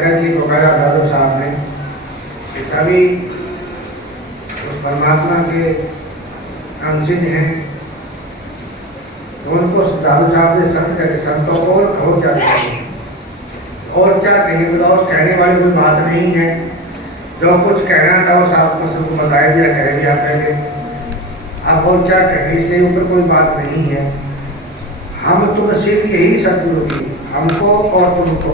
जगह की वगैरह दादू साहब ने कि सभी उस परमात्मा के अंशित हैं। तो उनको दादू साहब ने संत करके संतों को और क्या कहेंगे, और क्या कहेंगे, और कहने वाली कोई बात नहीं है। जो कुछ कहना था वो साहब को सबको बता दिया, कह दिया पहले। अब और क्या कहने से ऊपर कोई बात नहीं है। हम तुम सीख यही सदगुरु की, हमको और तुमको,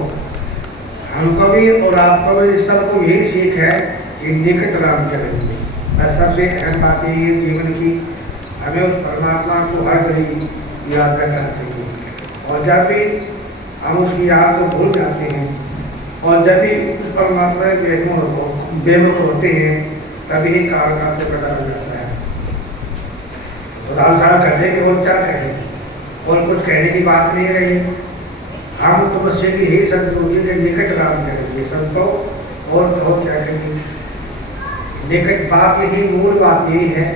हमको भी और आपको भी, सबको यही सीख है कि निकट राम करेंगे। बस सबसे अहम बात यही है जीवन की, हमें उस परमात्मा को हर घड़ी याद रखना चाहिए। और जब भी हम उसकी याद को भूल जाते हैं और जब भी उस परमात्मा के बेमुख होते हैं, तभी काल से पता लग जाता है। तो दाल साहब कहते कि और क्या कहें, और कुछ कहने की बात नहीं रही। हम तुमसे की ही सदगुरु जी के निकट राम करेंगे संतों, और कहो क्या कहेंगे। निकट बात यही, मूल बात यही है।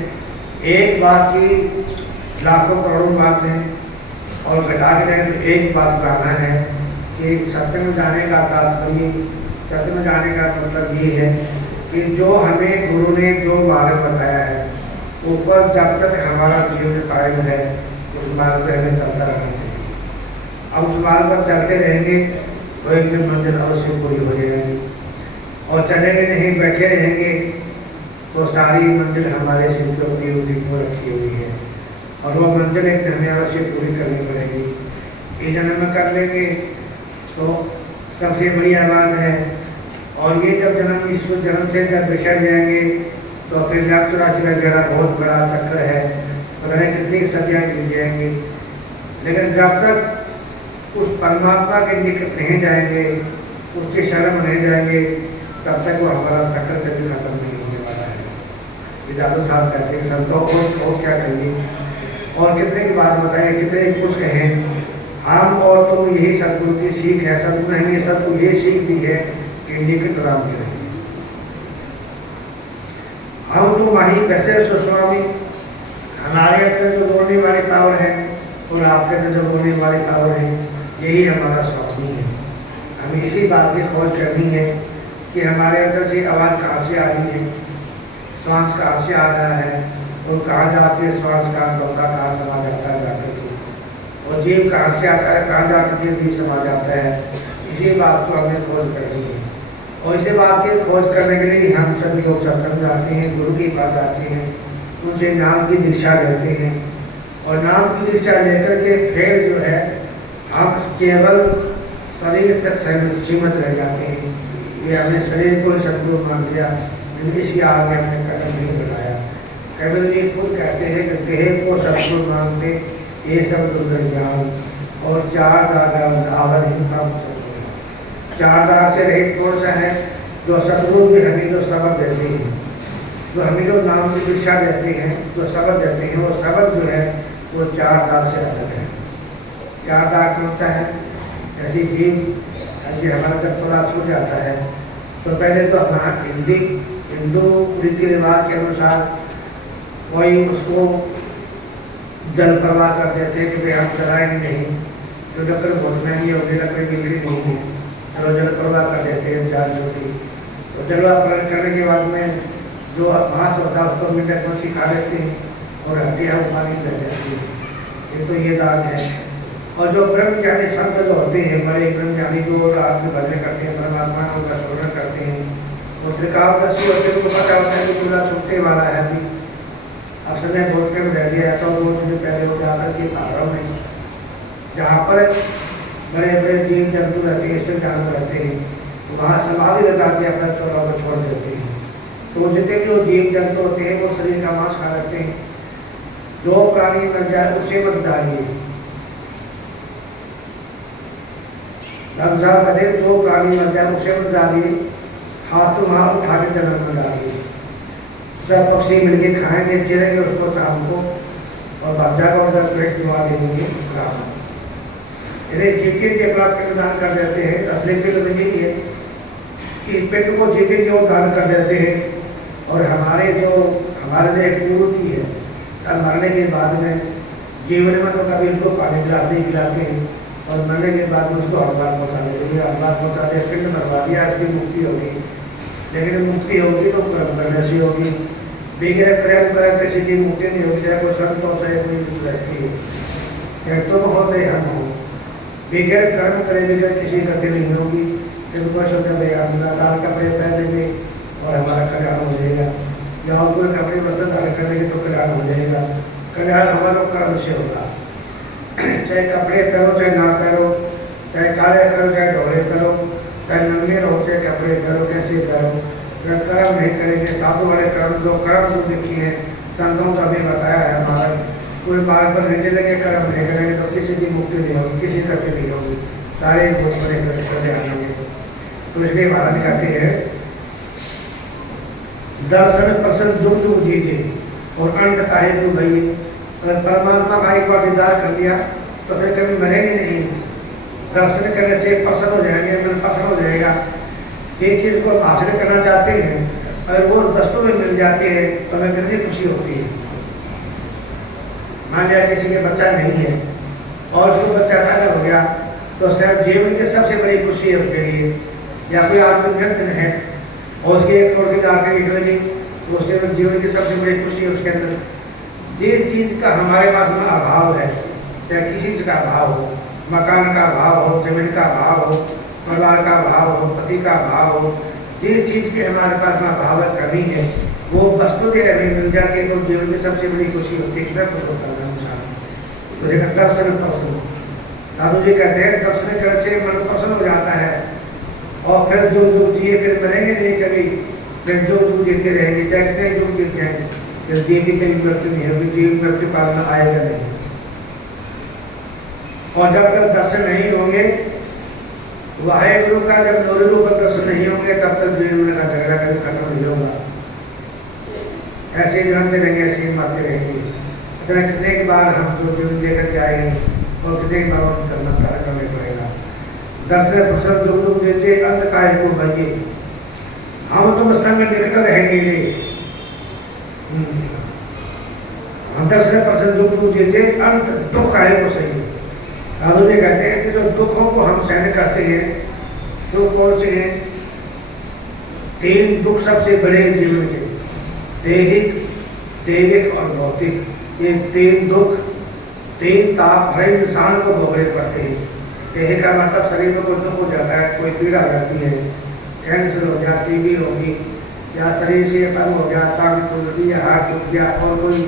एक बात की लाखों करोड़ों बात है, और घटा के जाए तो एक बात कहना है कि सत्संग जाने का तात्पर्य, सत्संग जाने का मतलब ये है कि जो हमें गुरु ने जो मार्ग बताया है, ऊपर जब तक हमारा जीवन कायम है उस मार्ग पर हमें चलता रहना चाहिए। अब उस मार्ग पर चलते रहेंगे तो एक दिन मंजिल अवश्य पूरी हो जाएगी, और चलेंगे नहीं, बैठे रहेंगे तो सारी मंजिल हमारे सिर के ऊपर रखी हुई है, और वो मंजिल एक दिन हमें अवश्य पूरी करनी पड़ेगी। ये जन्म में कर लेंगे तो सबसे बढ़िया बात है। और ये जब जन्म से जब बिछड़ जाएंगे तो फिर 84 का जरा बहुत बड़ा चक्कर है, पता नहीं कितनी सदियाँ बीत जाएंगी। लेकिन जब तक उस परमात्मा के निकट नहीं जाएंगे, उसकी शरण में नहीं जाएंगे, तब तक वो हमारा चक्कर कभी खत्म नहीं होने वाला है। दादू साहब कहते हैं संतों को क्या कहिए, और कितने की बात बताएं, कितने कुछ कहें। हम और तुम यही सदगुरु की सीख है, सदगुरु ने हमें सबको ये सीख दी है कि निकट राम करेंगे। हम तुम वहीं वैसे सुस्वामी, हमारे अंदर जो बोलने वाली पावर है और आपके अंदर जो बोलने वाली पावर है, यही हमारा स्वामी है। हमें इसी बात की खोज करनी है कि हमारे अंदर से आवाज़ कहाँ से आ रही है, श्वास कहाँ से आ रहा है, और कहाँ जाती है श्वास का धोखा, कहाँ समा जाता है जाकर के, और जीव कहाँ से आता है, कहाँ जाकर के भी समा जाता है। इसी बात को हमें खोज करनी है, और इसी बात की खोज करने के लिए हम सभी लोग सत्संग जाते हैं, गुरु की पास आते हैं, उनसे नाम की दीक्षा लेते हैं, और नाम की दीक्षा लेकर के फिर जो है हम केवल शरीर तक सीमित रह जाते हैं। ये हमने शरीर को सदगुरु मान लिया, इसके आगे हमने कदम नहीं बढ़ाया। कबीर जी खुद कहते हैं कि देह को सदगुरु मानते ये सब दुर्ज्ञान, और चार दागा आवल हिंसा, चार दाग से रहित कौन सा है, जो सदगुरु भी हमें जो सबक देते हैं, जो हमें जो नाम की दीक्षा देते हैं, जो सबक देते हैं, वो सबक जो है वो चार दाग से अलग है। चार दाग कौन सा है, ऐसी जीव हमारा जब थोड़ा छूट जाता है तो पहले तो अपना हिंदू रीति रिवाज के अनुसार कोई उसको जल प्रवाह कर देते हैं कि भाई हम चलाएंगे नहीं, जो डॉक्टर बहुत महंगी होगी, लकड़ी बिजली नहीं है, चलो जल प्रवाह कर देते हैं चार छोटी। तो जलवापरण करने के बाद में जो घास होता है उसको मिट्टी मच्छी खा लेते हैं और हड्डियाँ पानी रह जाती है। ये तो ये दाग है। और जो ब्रह्मज्ञानी संत जो होते हैं, बड़े ब्रह्मज्ञानी जो आपके भजन करते हैं, परमात्मा का उनका स्मरण करते हैं, वो त्रिकालदर्शी होते हैं, उनको पता होता है कि चूल्हा छूटने वाला है अभी, अब समय बहुत कम रह गया। तो वो मुझे पहले वो जाकर के पहाड़ों में जहाँ पर बड़े बड़े जीव जंतु रहते हैं, ऐसे जानवर रहते हैं, वहाँ समाधि लगा के अपना चूल्हा को छोड़ देते हैं। तो जितने भी वो जीव जंतु होते हैं वो शरीर का मांस खा लेते हैं। जो प्राणी मर जाए उसे मत जाइए, कहते जो प्राणी मर जाए उसे मत जाइए, हाथ हाथ उठा के जन्म में डालिए। सब पक्षी मिलके खाएंगे, चिरेंगे उसको शाम को, और बाजा का उधर पेट दिवा देंगे राम। इन्हें जीते जी अपना पिंड दान कर देते हैं। असली पिंड तो यही है कि पिंड को जीते जी वो दान कर देते हैं, और हमारे जो एक पूर्ति है, तब मरने के बाद में जीवन में तो कभी उसको पानी गिलाते ही गिलाते हैं, और मरने के बाद उसको हड़ताल पहुँचा देंगे, हड़ताल पहुँचा दिया, पिंड मरवा दिया, इसकी मुक्ति होगी। लेकिन मुक्ति होगी तो कर्म करने से होगी, बिगड़े प्रेम करे किसी की मुक्ति नहीं होगी, चाहे कोई संत हो चाहे कोई व्यक्ति हो, तुम हो चाहे हम हो, बिगड़ कर्म करे बिगड़ किसी गति नहीं होगी। इनको सोचा देगा लाल कपड़े पहनेंगे और हमारा कल्याण हो जाएगा, या और कोई कपड़े वस्त्र धारण करेंगे तो कल्याण हो जाएगा। कल्याण हमारा कर्म से होगा, चाहे कपड़े पहनो चाहे ना पहनो, चाहे काले करो चाहे धोले करो, चाहे नंगे रहो चाहे कपड़े करो, कैसे करो, अगर कर्म नहीं करेंगे साधु वाले कर्म जो लिखी है संतों का भी बताया है हमारा, कोई मार्ग पर नहीं चलेंगे, कर्म नहीं करेंगे तो किसी की मुक्ति नहीं होगी, किसी गति नहीं होगी, सारे भोग बड़े चले आएंगे। तो इसलिए महाराज कहते हैं दर्शन प्रसन्न जुग जुग जीजे और अंत काहे तू भई। अगर परमात्मा का एक बार दीदार कर लिया तो फिर कभी मरेंगे नहीं, दर्शन करने से प्रसन्न हो जाएंगे, मन प्रसन्न हो जाएगा। एक चीज को हासिल करना चाहते हैं अगर वो वस्तु में मिल जाती है तो हमें कितनी खुशी होती है। मान लिया किसी के बच्चा नहीं है और उसको बच्चा पैदा हो गया तो शायद जीवन की सबसे बड़ी खुशी है उसके लिए, या कोई आदमी निर्धन है और उसकी एक करोड़ की आगे निकल गई तो उसके जीवन की सबसे बड़ी खुशी है उसके अंदर। जिस चीज का हमारे पास में अभाव है, या किसी चीज का अभाव हो, मकान का अभाव हो, जमीन का अभाव हो, परिवार का अभाव हो, पति का अभाव हो, जिस चीज के हमारे पास में अभाव है, कमी है, वो वस्तु के हमें मिल जाती है तो जीवन की सबसे बड़ी खुशी होती है। कितना खुश होता है इंसान। तो दर्शन प्रसन्न, दादू जी कहते हैं दर्शन करने से मन प्रसन्न हो जाता है और फिर जो जो जिए फिर मरेंगे नहीं कभी, फिर जो जो जीते रहेंगे, चाहे कितने जो जीत जाएंगे, फिर जीव की कभी मृत्यु नहीं होगी, जीव मृत्यु पालना आएगा नहीं। और जब तक दर्शन नहीं होंगे वाहेगुरु का, जब नौरे रूप दर्शन नहीं होंगे तब तक जीवन का झगड़ा कभी खत्म नहीं होगा। ऐसे जन्मते रहेंगे, ऐसे मरते रहेंगे। कितने के बार हमको जीवन लेकर जाएंगे और कितने के बार करना करने पड़ेगा। दर्शन प्रसन्न जुग जुग देते अंत काहे को भइए, हम तुम संग निकट रहेंगे ले। दर्शन प्रसन्न जुग जुग देते अंत दुख काहे को सही। दादू जी कहते हैं कि जो दुखों को हम सहन करते हैं तो कौन से हैं? 3 दुख सबसे बड़े जीवन के, दैहिक, दैविक और भौतिक। ये 3 दुख, 3 ताप हर इंसान को भोगने पड़ते हैं। देह का मतलब शरीर में कोई दुख हो जाता है, कोई पीड़ा आ जाती है, कैंसर हो गया, टीबी होगी, या शरीर से तंग हो गया, टांग टूट गई, हाथ टूट गया और कोई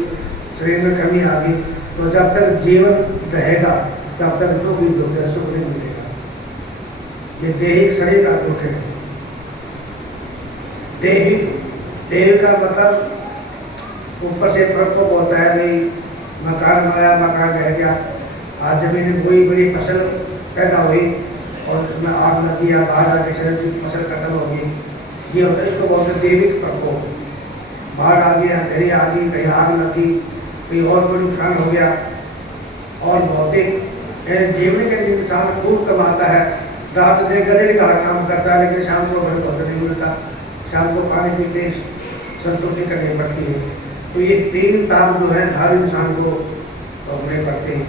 शरीर में कमी आ गई, तो जब तक जीवन रहेगा तब तक दुख ही दुख है, सुख नहीं मिलेगा। ये दैहिक शरीर का दुख है। देह का मतलब ऊपर से प्रकोप होता है, भाई मकान बनाया, मकान रह गया, आज जमीन में कोई बड़ी फसल पैदा हुई और उसमें आग लगी या बाढ़ आके शरीर की फसल खत्म हो गई, ये होता है, इसको बोलते हैं दैविक प्रकोप। बाढ़ आ गई, अंधेरी आ गई, कहीं आग लगी, कहीं और कोई नुकसान हो गया। और भौतिक जीवन के इंसान खूब कमाता है, रात दिन गधे का काम करता है, लेकिन शाम को घर भोजन नहीं मिलता, शाम को पानी पीते संतुष्टि करनी पड़ती है। तो ये 3 ताप जो है हर इंसान को भोगने पड़ते हैं।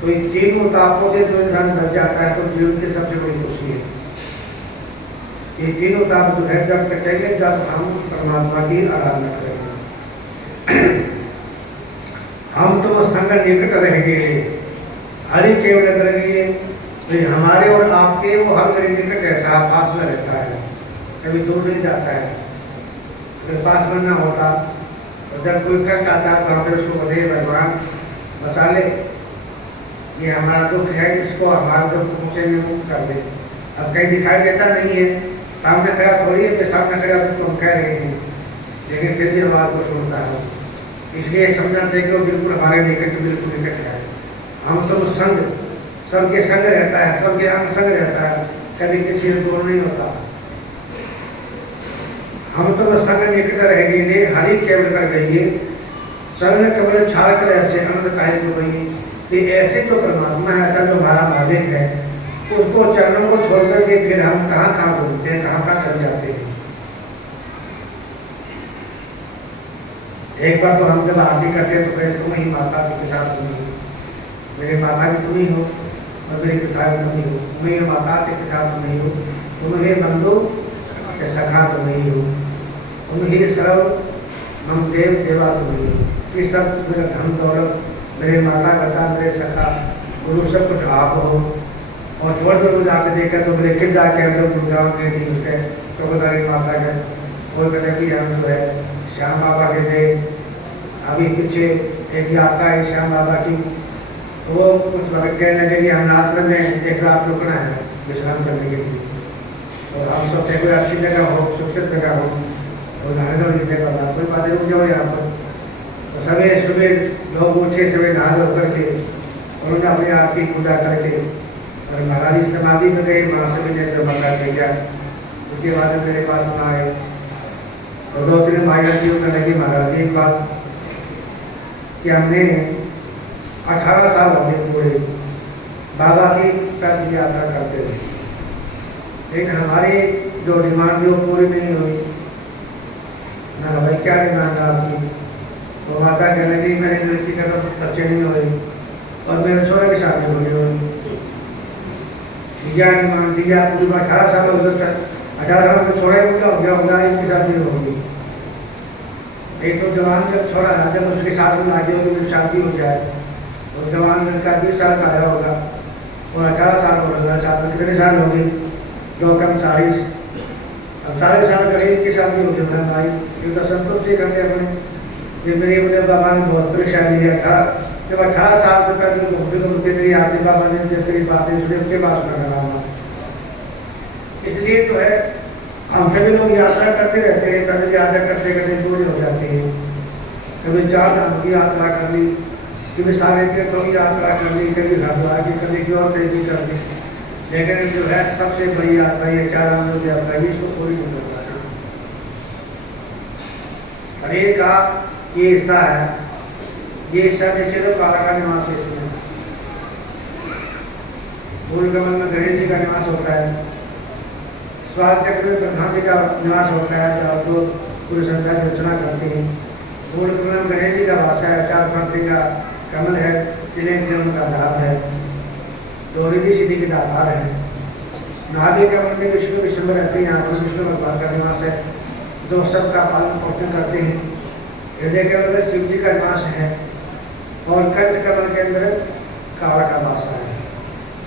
तो इन तीनों तापों से जो इंसान बच जाता है तो जीवन की सबसे बड़ी खुशी है। ये तीनों ताप जो है जब कटेंगे जब हम परमात्मा की आराधना करेंगे। हम तो संग निकट रहेंगे, हरि केवल करेंगे, तो हमारे और आपके वो हर घड़ी निकट रहता है, पास में रहता है, कभी दूर नहीं जाता है। अगर पास में ना होता तो जब कोई कष्ट आता है तो हमें उसको बोले भगवान बचा ले, ये हमारा दुख है, इसको हमारा दुख मुझे मुक्त कर दे। अब कहीं दिखाई देता नहीं है, सामने खड़ा थोड़ी है, सामने खड़ा तो हम कह रहे हैं, लेकिन फिर भी हमारा को सुनता है। इसलिए समझना चाहिए कि वो बिल्कुल हमारे निकट है। हम तो संग, सबके संग रहता है, सबके अंग संग रहता है, कभी किसी से दूर नहीं होता। हम तो संग निकट रहेंगे, हरि केवल कर गई, शरण कमल छाड़ कर ऐसे अनंत काहे को गई। ये ऐसे जो परमात्मा है, ऐसा जो हमारा मालिक है, उसको चरणों को छोड़ करके फिर हम कहाँ कहाँ घूमते हैं, कहाँ कहाँ चल जाते हैं। एक बार तो हम जब आरती करते हैं तो कहते तुम ही माता के साथ, मेरे माता भी तुम ही हो, और मेरी पिता नहीं हो, मैं ये माता के पिता तो नहीं हो, तुम हे बंधु के सखा तो नहीं हो, तुम हे सर्व हम देव देवा तो नहीं हो। ये सब मेरा धन दौलत, मेरे माता पिता, मेरे सखा गुरु सब कुछ आप हो। और थोड़ी दूर जाके देखा तो मेरे फिर जाके हम लोग गुरुगांव गए थे उसके चौबोदारी माता के, और कहते कि हम जो है श्याम बाबा के थे। अभी पीछे एक यात्रा है श्याम बाबा की, तो वो कुछ कहने लगे कि हम आश्रम में एक रात रुकना है विश्राम करने के लिए, और हम सब थे कोई अच्छी जगह हो, सुरक्षित जगह हो, और नहाने वाली जगह हो, कोई बात रुक जाओ यहाँ पर। तो सवेरे सुबह लोग उठे, सवेरे नहा धो करके और उन्हें अपने आप की पूजा करके और महाराज जी समाधि में गए। महासभी ने जो मंगा किया, उसके बाद मेरे पास में आए और 2-3 माइनसियों में लगी महाराज जी एक बात कि हमने 18 साल हो गए पूरे बाबा की पैदल यात्रा करते हुए, लेकिन हमारी जो डिमांड जो पूरी नहीं हुई। ना भाई क्या डिमांड है आपकी? तो माता कहने लगी मेरी लड़की का तो बच्चे नहीं हुए और मेरे छोरे की शादी होनी हुई। दिया डिमांड दिया पूरी 18 साल हो गए, 18 साल में छोड़ा पूरा हो गया होगा, इसकी शादी होगी। एक तो जवान जब छोड़ा है, जब उसके साथ में आगे होगी जब शादी हो जाए, तो जवान लड़का 20 साल का आया होगा और 18 साल हो गया, साथ में कितने साल होगी? 2 कम 40। अब 40 साल करीब की शादी होगी मेरा भाई, ये तो संतुष्टि करते अपने। ये मेरे अपने बाबा ने बहुत परीक्षा लिया था, जब 18 साल तक तेरी आती बाबा ने तेरी बातें सुने, उसके पास में लगा। इसलिए जो है हम सभी लोग यात्रा करते रहते हैं, पैदल यात्रा करते करते पूरी हो जाती है। कभी 4 धाम की यात्रा कर ली, कभी सारे तीर्थों की यात्रा कर ली, कभी हरिद्वार की कर ली, की और कहीं कर ली, लेकिन जो है सबसे बड़ी यात्रा ये 4 धाम की यात्रा ये इसको पूरी नहीं कर पाती। हरे का ये हिस्सा है, ये हिस्सा नीचे तो काला का निवास है, इसमें मूल कमल में गणेश जी का निवास होता है, स्वाद चक्र में ब्रह्मा जी का निवास होता है, जहाँ तो पूरी संसार की रचना करते हैं। मूल कमल में गणेश जी का वास है, 4 पंक्ति का कमल है, 3 जन्म का धाम है, जो रिद्धि सिद्धि के आधार है। नाभि कमल में विष्णु विष्णु रहते हैं, यहाँ पर विष्णु भगवान का निवास है, जो सबका पालन पोषण करते हैं। हृदय कमल में शिव जी का निवास है, और कंठ कमल के अंदर काला का वास है।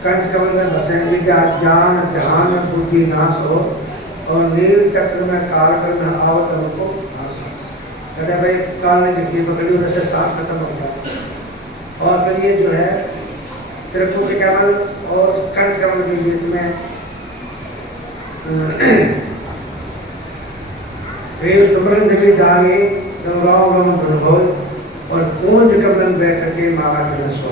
कंठ कमल में बसे विद्या ज्ञान ध्यान बुद्धि नाश हो, और नील चक्र में काल कर आवत उनको कहते भाई काल ने गिट्टी पकड़ी, वैसे सांस खत्म हो गया। और फिर ये जो है त्रिपुट कमल और कंठ कमल के बीच में सुमरन भी जागे और पूंज कमल बैठ करके माला के सो।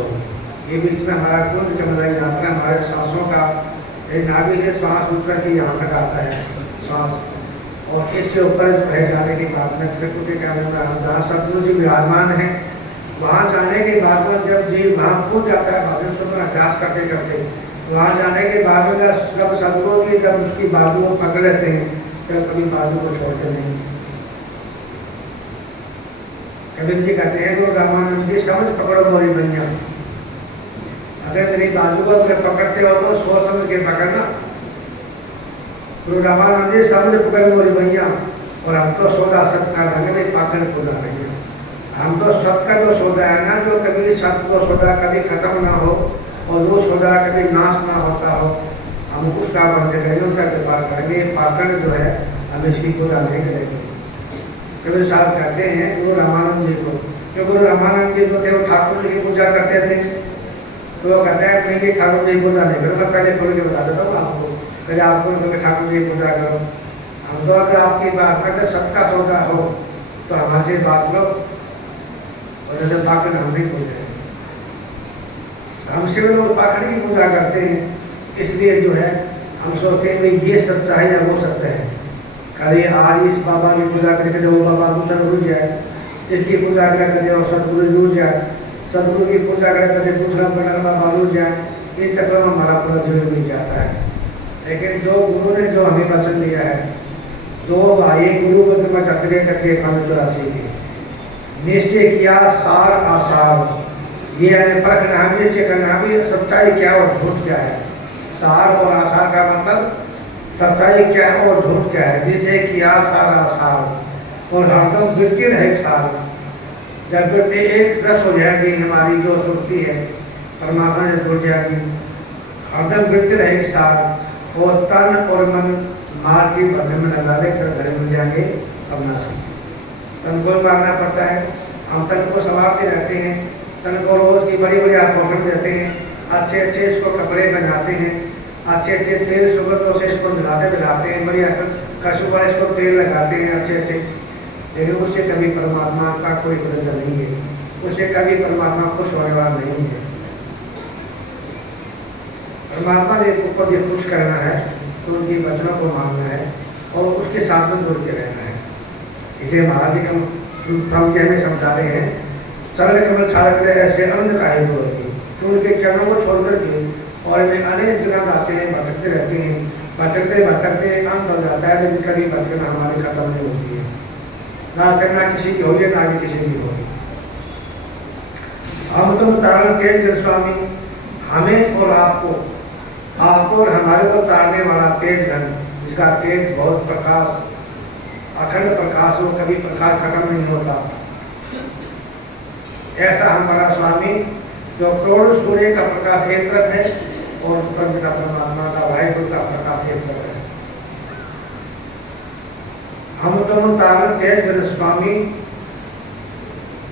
ये बीच में हमारा कुंज कमल यहाँ पर हमारे सांसों का नाभि से श्वास उतर के यहाँ तक आता है श्वास, और इसके ऊपर बह जाने के बाद में त्रिपुटी कमल में हम जहाँ सतगुरु जी विराजमान है, वहाँ जाने के बाद में जब जीव वहाँ कूद जाता है भावेश्वर में अभ्यास करते करते, वहाँ जाने के बाद में जब सतगुरु जी जब उसकी बाजू को पकड़ लेते हैं, तब कभी बाजू को छोड़ते नहीं। कबीर जी कहते हैं गुरु रामानंद जी समझ पकड़ो मोरी मैया, अगर मेरी बाजू को अगर पकड़ते हो तो सोच समझ के पकड़ना। गुरु रामानंद जी समझ पकड़ मोरी मैया, और हम तो सौदा सत का ढंग में पाखंड पूजा रही है। हम तो सत का जो सौदा है ना, जो कभी सत को सौदा कभी खत्म ना हो और वो सौदा कभी नाश ना होता हो, हम उसका बनते करेंगे, उनका कृपा करेंगे। पाखंड जो है हम इसकी पूजा नहीं करेंगे। कबीर साहब कहते हैं गुरु रामानंद जी को, कि गुरु रामानंद जी जो थे वो ठाकुर जी की पूजा करते थे, तो वो कहते हैं मैं भी ठाकुर जी की पूजा नहीं करूँ, मैं पहले खोल के बता देता हूँ आपको, पहले आपको मतलब ठाकुर जी की पूजा करो। हम तो अगर आपकी बात में सबका सौदा हो तो हमारे से बात लो, और जैसे पाखंड हम नहीं पूजा, हम शिव लोग पाखंड की पूजा करते हैं। इसलिए जो है हम सोचते हैं भाई ये सच्चा है या वो सच्चा है। खाली आज इस बाबा की पूजा करके वो बाबा दूसरा रुक जाए, इसकी पूजा करके वो सदगुरु रुक जाए, सदगुरु की पूजा करके दूसरा बटन बाबा रुक जाए, इन चक्रों में हमारा पूरा जीवन नहीं जाता है। लेकिन जो गुरु ने जो हमें वचन दिया है, जो भाई गुरु पद में टकरे करके 84 की निश्चय किया सार आसार, ये यानी परखना भी, चेक करना भी, सच्चाई क्या और झूठ क्या है। सार और आसार का मतलब सच्चाई क्या है और झूठ क्या है। जैसे कि आसार आसार और हरदम वृत्ति रहे सार। जब वृत्ति एक रस हो जाएगी हमारी जो सुनती है परमात्मा से जुड़ जाएगी, हरदम वृत्ति रहेगी सार और तन और मन मार की बंधन में लगा लेकर घर मिल जाएंगे अपना से। तन को मारना पड़ता है, हम तन को संवारते रहते हैं, तन को रोज की बड़ी बड़ी आभूषण देते हैं, अच्छे अच्छे इसको कपड़े बनाते हैं, अच्छे अच्छे तेल सुगंधों से इसको दिलाते हैं, बढ़िया कशु पर इसको तेल लगाते हैं अच्छे अच्छे, लेकिन उससे कभी परमात्मा का कोई प्रयोजन नहीं है, उससे कभी परमात्मा खुश होने वाला नहीं है। परमात्मा ने को जो खुश करना है तो उनकी वचनों को मानना है और उसके साथ में जुड़ के रहना है। इसलिए महाराज जी हम हमें समझा रहे हैं, चरण कमल छाड़क रहे ऐसे आनंद काहे को होती, तो उनके चरणों को छोड़ करके और इन्हें अनेक जगह आते हैं, भटकते रहते हैं, भटकते भटकते अंत हो जाता है, लेकिन कभी भटकना हमारी खत्म नहीं होती है। ना करना किसी की होगी ना ही किसी की होगी। हम तो तारण तेज स्वामी, हमें और आपको और हमारे को तारने वाला तेज घन, जिसका तेज बहुत प्रकाश अखंड प्रकाश हो, कभी प्रकाश खत्म नहीं होता, ऐसा हमारा स्वामी जो करोड़ सूर्य का प्रकाश एक तरफ है और का परमात्मा का वाहिगुरु का प्रकाश एक तरफ है। हम तुम तारण तेज घन स्वामी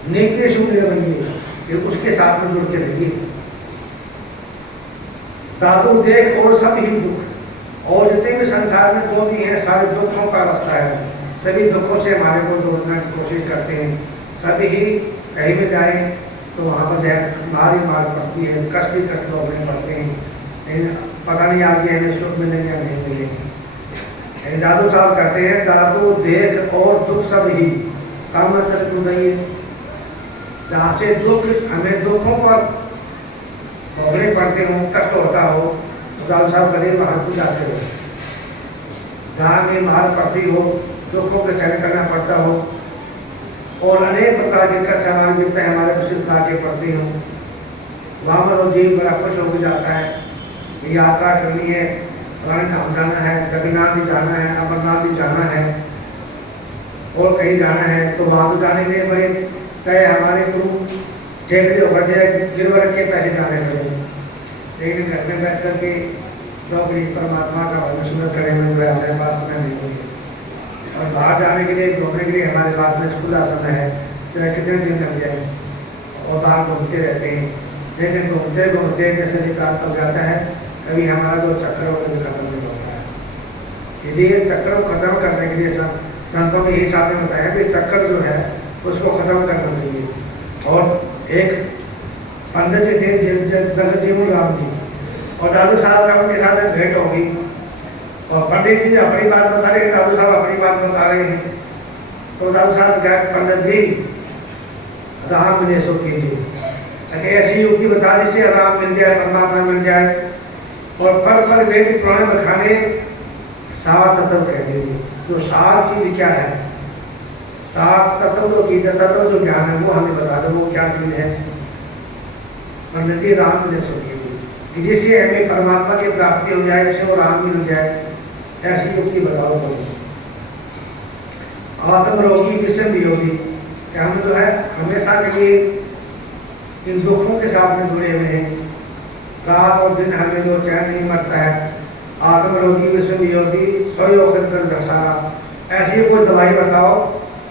नेकेशु निर्भय, उसके साथ में जुड़ के रहिए। दादू देख और सब ही दुख, और जितने भी संसार में जो भी है सारे दुखों का रास्ता है, सभी दुखों से हमारे को जोड़ने की कोशिश करते हैं। सभी ही कहीं भी जाए तो वहाँ पर मारी मार पड़ती है, कष्ट ही कष्ट भोगने पड़ते हैं, लेकिन पता नहीं आगे हमें सुख मिलेंगे या नहीं मिलेंगे। दादू साहब कहते हैं, दादू देख और दुख सब ही काम तक टूट रही है। जहाँ से दुख हमें दुखों पर भोगने पड़ते हो, कष्ट होता हो, तो दादू साहब कभी वहाँ को जाते हो। जहाँ में मार पड़ती हो, दुखों के सहन करना पड़ता हो और अनेक प्रकार के कष्ट हमारे मिलते हैं, हमारे प्रसिद्ध के पड़ती हो, वहाँ पर जीव बड़ा खुश हो जाता है। ये यात्रा करनी है, पुराने धाम जाना है, जगन्नाथ भी जाना है, अमरनाथ भी जाना है और कहीं जाना है, तो वहाँ पर जाने के लिए बड़े चाहे हमारे गुरु ठेके होकर जाए गिरवर के पैसे जाने पड़े, लेकिन घर में बैठ करके नौकरी परमात्मा का अनुस्मरण करे में हमारे पास समय नहीं हुई। और बाहर जाने के लिए घूमने के लिए हमारे पास में खुला समय है, चाहे कितने दिन लग जाए और बाहर घूमते रहते हैं, लेकिन घूमते घूमते जैसे निकाल कर जाता है, कभी हमारा जो चक्र होता है खत्म नहीं होता है। यदि ये चक्र को खत्म करने के लिए संतों ने यही साथ में बताया कि चक्कर जो है उसको खत्म करना चाहिए। और एक पंडित जी थे जगत जीवन राम जी, और दादू साहब का उनके साथ भेंट होगी और पंडित जी अपनी बात बता रहे हैं, दादू साहब अपनी बात बता रहे हैं। तो दादू साहब कहा, पंडित जी राम मिले सो कीजिए, ऐसी युक्ति बता जिससे राम मिल जाए, परमात्मा मिल जाए, और पर वेद पुराण बखाने सार तत्व कह दीजिए। तो सार चीज क्या है, सार तत्व जो चीज है, तत्व जो ज्ञान है वो हमें बता दो, वो क्या चीज है। पंडित जी राम मिले सो कीजिए, जिससे हमें परमात्मा की प्राप्ति हो जाए, जिससे वो राम मिल जाए, ऐसी युक्ति बताओ। आत्मरोगी विषम योगी, क्या हम जो है हमेशा के लिए इन दुखों के साथ में जुड़े हुए हैं, रात और दिन हमें जो चैन नहीं मरता है। आत्मरोगी विषम योगी स्वयोग कर दसारा, ऐसी कोई दवाई बताओ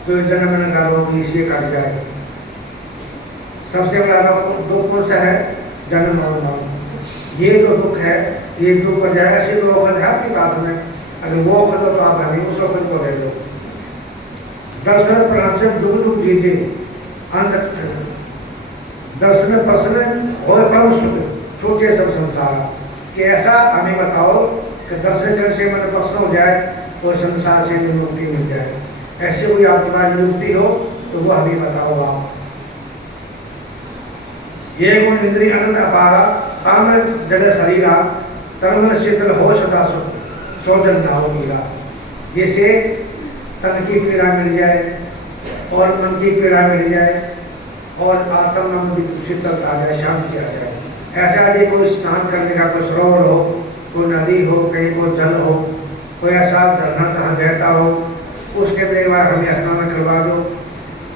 जो जन्म का रोग इसी कट जाए। सबसे बड़ा दुख कौन सा है, जन्म मरण। ये जो दुख है ये दुख कट जाए, ऐसी जो वक्त है आपके पास में, अगर वो वक्त तो आप नहीं उस वक्त को ले लो। दर्शन प्राण से दुख दुख जीते अंत, दर्शन प्रसन्न और परम सुख छोटे सब संसार, कि ऐसा हमें बताओ कि दर्शन करने से मन प्रसन्न हो जाए और संसार से मुक्ति मिल जाए। ऐसे कोई आपके पास मुक्ति हो तो वो हमें बताओ आप। ये गुण इंद्रिय अनंत अपारा, काम जगह शरीरा, तर्म शीतल हो सदा सौजन ना हो मीरा। जैसे तन की पीड़ा मिल जाए और मन की पीड़ा मिल जाए और आत्मा मन भी शीतलता आ जाए, शांति आ जाए। ऐसा यदि कोई स्नान करने का कोई सरोवर हो, कोई नदी हो, कहीं कोई जल हो, कोई ऐसा झरना जहाँ बहता हो, उसके में एक बार हमें स्नान करवा दो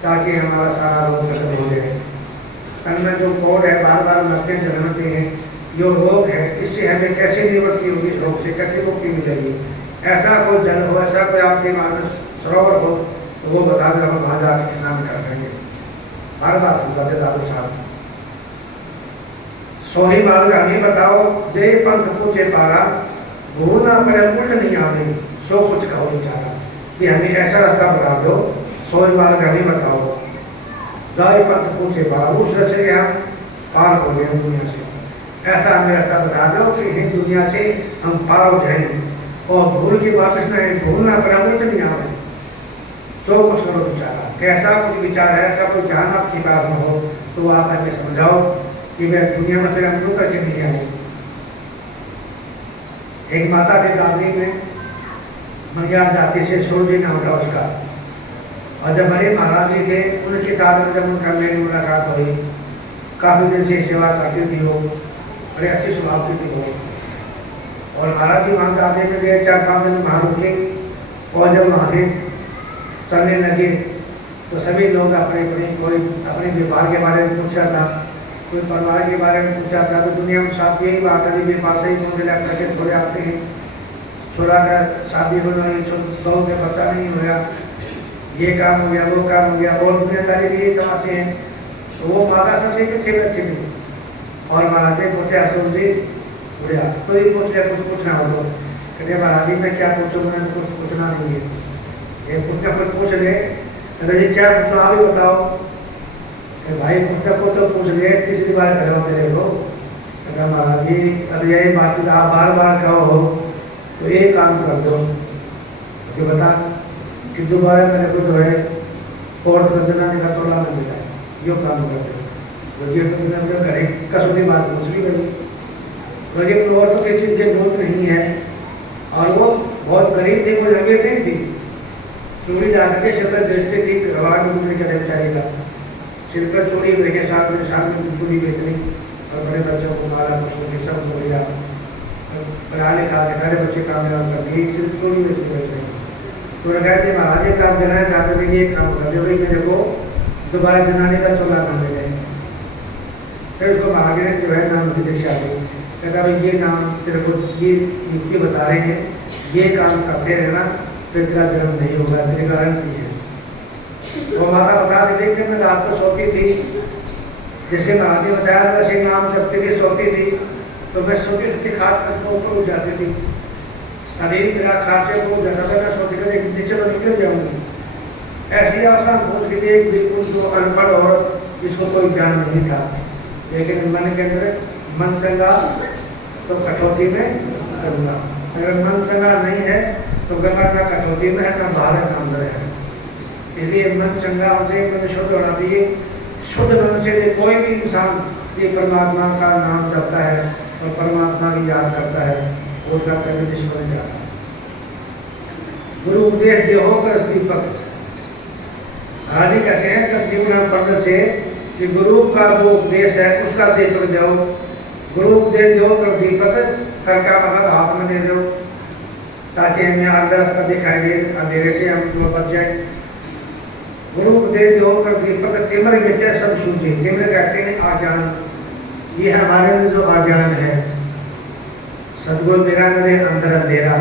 ताकि हमारा सारा रोग खत्म हो जाए। तन में जो कोड़ है बार बार लगते जलते हैं, जो रोग है इससे हमें कैसे निवृत्ति होगी, इस रोग से कैसे मुक्ति मिलेगी। ऐसा कोई जल हो, ऐसा कोई आपके मानस सरोवर हो तो वो बता दो, हम वहाँ जाकर स्नान कर लेंगे। हर बात समझाते दादू साहब। सोही मार्ग हमें बताओ, जे पंथ पूछे पारा, भूलना पड़े उल्ट नहीं आवे, सो कुछ कहो बेचारा। कि हमें ऐसा रास्ता बता दो, सोही मार्ग हमें बताओ, जाए पंथ पूछे पारा, उस रास्ते से हम पार हो गए दुनिया से। ऐसा हमें रास्ता बता दो कि इस दुनिया से हम पार हो जाएंगे और भूल की वापस नहीं, भूलना पड़े उल्ट नहीं आवे, सो कुछ करो बेचारा। कैसा कुछ विचार है, ऐसा कोई ज्ञान आपके पास में हो तो आप हमें समझाओ कि मैं दुनिया में फिर हम क्यों करके नहीं आए। एक माता थे दादी में मरिया जाति से सूर्य नाम था उसका, और जब बड़े महाराज जी थे उनके साथ जब उनका मेरी मुलाकात हुई, काफ़ी दिन से सेवा करती थी वो, बड़े अच्छी स्वभाव की थी वो। और महाराज जी वहाँ दादी में गए, 4-5 दिन वहाँ रुके, और जब वहाँ से चलने लगे तो सभी लोग अपने अपने कोई अपने व्यापार के बारे में पूछ रहा था, कोई परिवार के बारे में पूछा था। तो दुनिया में साथ यही बात है, मेरे पास ही मुझे लगता है थोड़े आते हैं, छोड़ा का शादी होना, बहू के बच्चा नहीं हो गया, ये काम हो गया, वो काम हो गया, और दुनियादारी के लिए तमाशे हैं। तो वो माता सबसे पीछे बैठी थी और महाराज ने पूछा सुन जी बुढ़िया, तो ही पूछ लिया कुछ पूछना हो तो कहते महाराज जी मैं क्या पूछूँ, मैंने कुछ पूछना नहीं है, ये कुछ ना कुछ पूछ ले। कहते जी क्या पूछो आप ही बताओ। भाई पुस्तक को तो पूछ लिए, तीसरी बार करो तेरे को। कहता महाराज जी अब यही बात आप बार बार कहो हो तो एक काम कर दो कि बता कि दोबारा मेरे को जो है औरत का जनाने का तोला न मिला, यो काम कर दो। तो ये तो घरे कसौटी बात पूछ ली गई, लेकिन औरतों की चीज़ के नोट नहीं है और वो बहुत गरीब थी, कोई अमीर नहीं थी। चूड़ी जाकर के सिर पर बेचती थी, भगवान गुजरे के बेचारी का सिर पर चूड़ी लेके साथ में चूड़ी बेचनी और बड़े बच्चों को मारा कुछ सब हो गया, पढ़ा लिखा के सारे बच्चे कामयाब कर दिए, सिर्फ चूड़ी बेच रहे। तो कहते महाराज ये काम देना है, चाहते थे कि एक काम कर दे भाई मेरे को दोबारा जनाने का चोला नाम मिले। फिर उसको महाराज ने जो है नाम की दिशा दी, कहता भाई ये नाम तेरे को ये युक्ति बता रहे हैं, ये काम करते रहना फिर तेरा जन्म नहीं होगा, तेरी गारंटी है। वो माता बता दे देखते मैं रात को सोती थी, जैसे महाराज ने बताया वैसे नाम जपती थी, सोती थी, तो मैं सोती सोती खाट पर ऊपर उठ जाती थी, शरीर मेरा खाट से ऊपर जैसा मैं सोती थी नीचे तो निकल जाऊंगी। ऐसी अवस्था पूछ के लिए बिल्कुल जो अनपढ़ औरत जिसको कोई ज्ञान नहीं था, लेकिन मन के अंदर मन चंगा तो कटौती में करूँगा, अगर मन चंगा नहीं है तो गंगा ना कटौती में है ना बाहर है ना अंदर है। इसलिए मन चंगा हो जाए, मन शुद्ध होना चाहिए। शुद्ध मन से कोई भी इंसान ये परमात्मा का नाम जपता है और परमात्मा की याद करता है, वो उसका कभी दुश्मन जाता है। गुरु उपदेश देहो कर दीपक, महाराज कहते हैं जब जीवन पढ़ने से कि गुरु का जो उपदेश है उसका दीपक दो, गुरु उपदेश दो कर दीपक करका मतलब हाथ में दे दो ताकि हमें अंदर रास्ता दिखाई दे, अंधेरे से हम बच जाए। गुरु उपदेश दो कर दीपक तिमर मिटे सब सूझे, तिमर कहते हैं आज्ञान, ये हमारे अंदर जो आज्ञान है, सदगुरु मेरा मेरे अंदर अंधेरा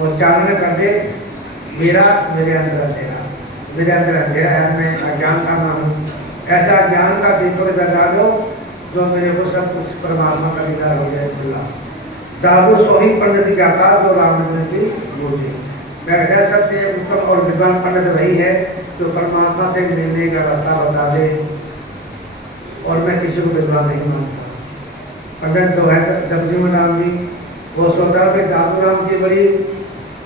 और चानन कर दे मेरा मेरे अंदर अंधेरा, मेरे अंदर अंधेरा है, मैं अज्ञान का ना हूँ। ऐसा ज्ञान का दीपक जगा दो जो मेरे को सब कुछ परमात्मा का दीदार हो जाए खुला। दादू सोही पंडित ज्ञाता जो रामचंद्र की बोली। मैं कहता सबसे उत्तम और विद्वान पंडित वही है जो परमात्मा से मिलने का रास्ता बता दे, और मैं किसी को विद्वान नहीं मानता। पंडित जो है जगजीवन राम जी, वो सोचता है दादू राम की बड़ी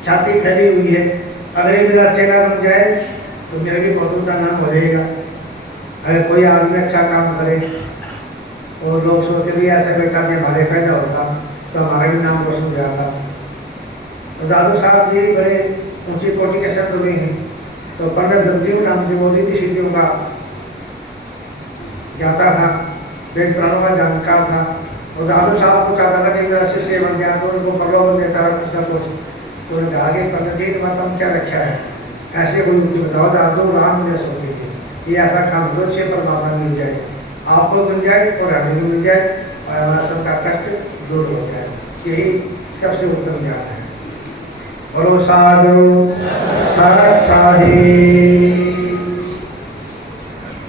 छाती फैली हुई है, अगर ये मेरा चेला बन जाए तो मेरा भी बहुत ऊँचा नाम हो जाएगा। अगर कोई आदमी अच्छा काम करे और लोग सोचते भी ऐसा बेटा कि हमारे पैदा होता तो हमारा भी नाम रोशन हो जाता। तो दादू साहब जी बड़े ऊंची कोटि के शब्द हुए हैं। तो पंडित जगजीवन राम जी बोली थी सिद्धियों का जाता था, वेद पुराणों का जानकार था। और दादू साहब को चाहता था कि मेरा शिष्य बन गया, तो उनको प्रलोभन देता रहा कुछ ना कुछ। तो उन्होंने आगे पंडित माता में क्या रखा है, ऐसे कोई मुझे बताओ दादू राम मुझे सोचे थे ये ऐसा काम करो, 6 परमात्मा मिल जाए, आपको मिल जाए और हमें भी मिल जाए और हमारा सबका कष्ट दूर हो जाए। यही सबसे उत्तम ज्ञान है। और साधु सत साही